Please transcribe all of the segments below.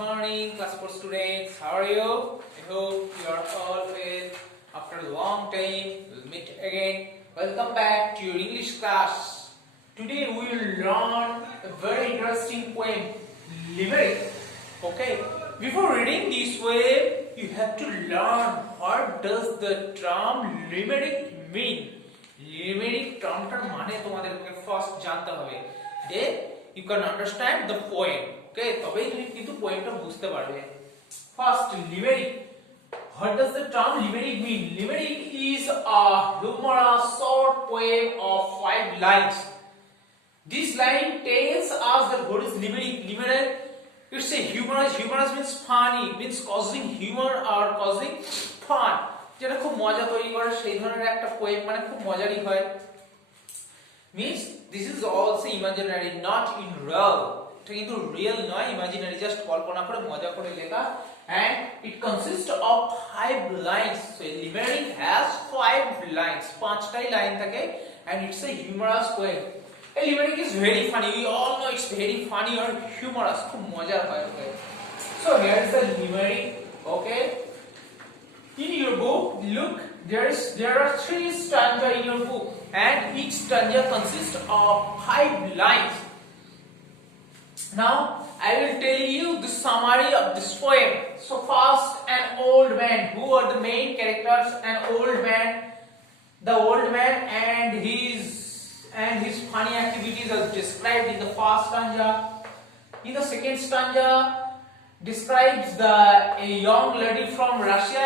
morning, class 4 students. How are you? I hope you are all well. After a long time, we'll meet again. Welcome back to your English class. Today we will learn a very interesting poem, Limerick. Okay. Before reading this poem, you have to learn what does the term Limerick mean. Limerick termটার মানে তোমাদেরকে first জানতে হবে। Then you can understand the poem. Okay, তবেই তুমি কিন্তু পোয়েমটা বুঝতে পারবে। First, limerick. What does the term limerick mean? Limerick is a humorous short poem of 5 lines. This line tells us that what is limerick. Limerick, it's a humorous. Humorous means funny, means causing humor or causing fun. যেটা খুব মজা তৈরি করে সেই ধরনের একটা poem, মানে খুব মজারই হয়। Means this is also imaginary, not in real. এটা কিন্তু রিয়েল নয়, ইমাজিনারি, জাস্ট কল্পনা করে মজা করে লেখা। And it consists of 5 lines. So a limerick has 5 lines. 5টাই line থাকে and it's a humorous poem. A limerick is very funny. We all know it's very funny or humorous. খুব মজার হয়। Okay. So here is the limerick. Okay. In your book, look, there are 3 stanza in your book and each stanza consists of 5 lines. Now I will tell you the summary of this poem. So first, an old man. Who are the main characters? An old man. The old man and his funny activities are described in the first stanza. In the second stanza, describes a young lady from Russia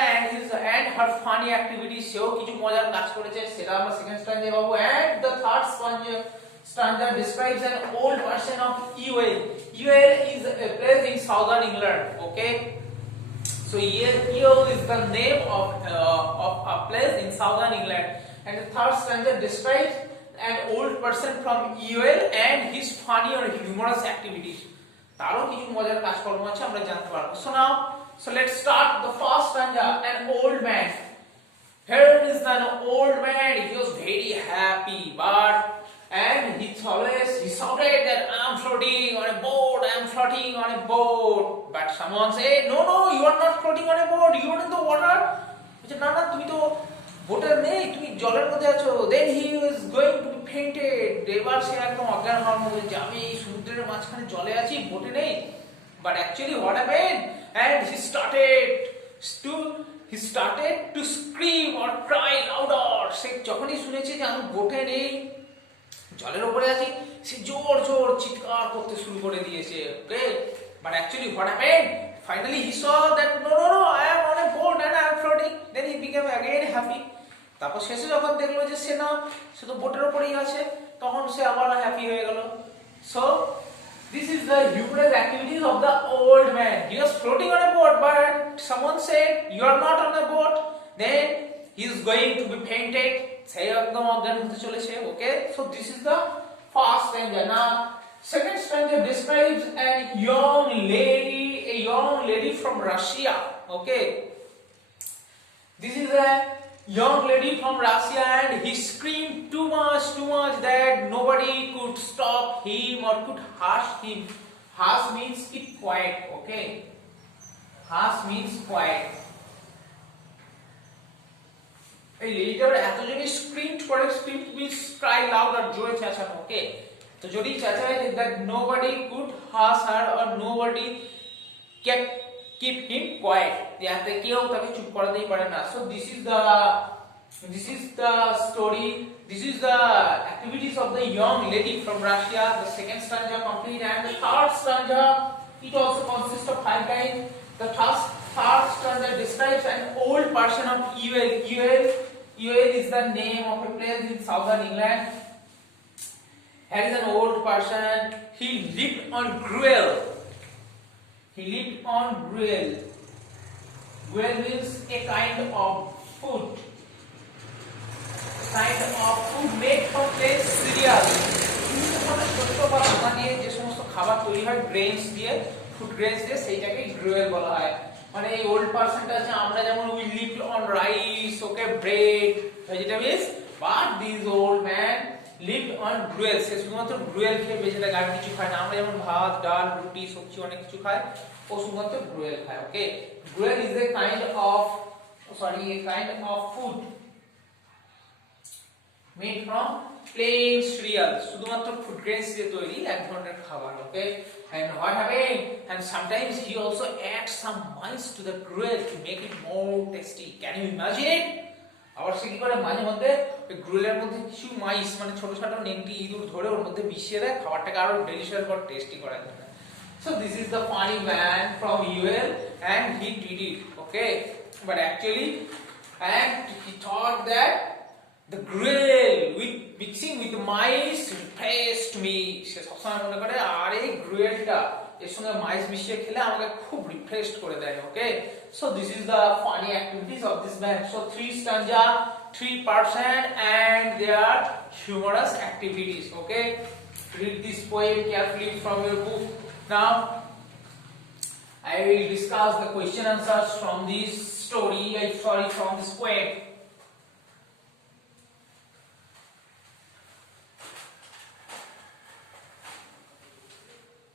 and her funny activities. সেও কিছু মজার কাজ করেছে, সেটা আমরা second স্ট্যান্জায় পাবো। And the third stanza describes an old person of Ewell. Ewell is a place in southern England. Okay, so Ewell is the name of a place in southern England. And the third stanza describes an old person from Ewell and his funny or humorous activities. তারও কিছু মজার কাজকর্ম আছে, আমরা জানতে পারবো। So let's start the first stanza. An old man. Here is an old man. He was very happy, and he shouted that I'm floating on a boat. I'm floating on a boat. But someone said, no, you are not floating on a boat. You are in the water. He said, না তুমি তো বোটে নেই, তুমি জলের মধ্যে আছো। Then he was going to be fainted. এবার সে একদম অজ্ঞান হওয়ার মতো যাবে, সমুদ্রের মাঝখানে জলে আছি, বোটে নেই। But actually what happened? And he started to scream or cry louder. সে যখনই শুনেছে যে আমি বোটে নেই, জলের উপরে আছি, সে জোর জোর চিৎকার করতে শুরু করে দিয়েছে। Okay, but actually what happened? Finally he saw that no, I am on a boat and I am floating. Then he became again happy. তারপর শেষে যখন দেখলো যে সে তো বোটের উপরেই আছে, তখন সে আবার হ্যাপি হয়ে গেল। So this is the humorous activities of the old man. He was floating on a boat, but someone said you are not on a boat. Then he is going to be fainted. সে একদম অজ্ঞান হতে চলেছে। Okay, so this is the first stanza. Now second stanza describes a young lady from Russia. Okay, this is a young lady from Russia and he screamed too much that nobody could stop him or could hush him. Hush means keep quiet. Okay, hush means quiet. এই লেডিটার এত যদি scream means cry louder, জোরে চেঁচানো। ওকে, তো যদি চেঁচায় that nobody could hush her or nobody keep him quiet, যাতে কেউ তাকে চুপ করাতেই পারে না। So this is the story, this is the activities of the young lady from Russia. The second stanza complete, and the third stanza, it also consists of 5 lines. The third stanza describes an old person of Ewell. Ewell is the name of a place in southern England. Here is an old person. He lived on gruel. Gruel means a kind of food made from plain cereal. যে সমস্ত খাবার তৈরি হয় grains দিয়ে, food grains দিয়ে, সেইটাকে gruel বলা হয়। মানে এই ওল্ড পারসনটা আছে, আমরা যেমন we lived on rice, okay, bread, vegetables, but this old man lived on gruel, সে শুধুমাত্র গ্রুয়েল খেয়ে বেঁচে থাকে, আর কিছু খায় না। আমরা যেমন ভাত, ডাল, রুটি, সবজি অনেক কিছু খাই, ও শুধুমাত্র গ্রুয়েল খায়। Okay, gruel is a kind of food made from plain cereal, শুধুমাত্র ফুড গ্রেনস দিয়ে তৈরি এক ধরনের খাবার। ওকে, and what happened, and sometimes he also adds some mice to the gruel to make it more tasty. Can you imagine it? আবার সে কি করে মাঝে মধ্যে ওই গ্রুয়েলের মধ্যে কিছু মাইস মানে ছোট ছোট নেংটি ইঁদুর ধরে ওর মধ্যে মিশিয়ে দেয় খাবারটাকে আরো ডেলিশিয়াস আর টেস্টি করার জন্য। So this is the funny man from UL and he did it. Okay, but actually and he thought that the gruel with mixing with mice refreshed me. সে সবসময় মনে করে আর এই গ্রুয়েলটা এর সঙ্গে মাইস মিশিয়ে খেলে আমাকে খুব রিফ্রেশড করে দেয়। ওকে, so this is the funny activities of this man. So 3 stanza, 3 person and their humorous activities. Okay, read this poem carefully from your book. Now I will discuss the question answers from this story, from this poem.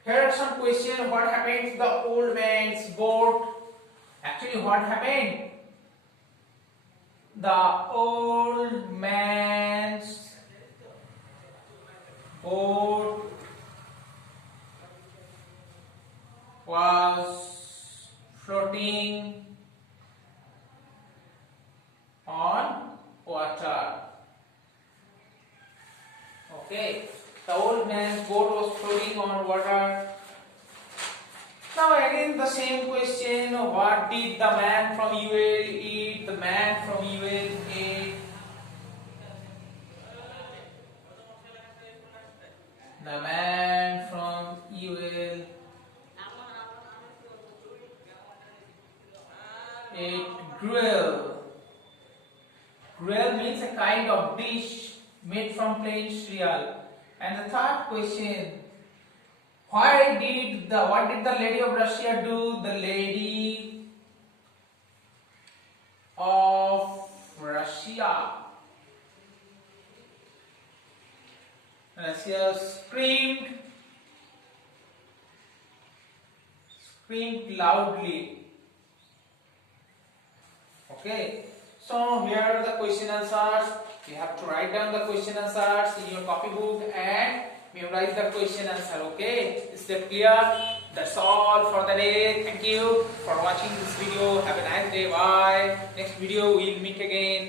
Here are some questions. What happened to the old man's boat? Actually, what happened? The old man's boat was floating on water. Okay, the old man's boat was floating on water. Now again the same question, what did the man from UL eat? The man from UL ate. The man from UL ate gruel. Gruel means a kind of dish made from plain cereal. And the third question, what did the lady of Russia do? The lady of Russia screamed loudly. Okay, so here are the question answers. You have to write down the question answers in your copybook and memorize the question answer. Okay, is that clear? That's all for the day. Thank you for watching this video. Have a nice day. Bye. Next video we'll meet again.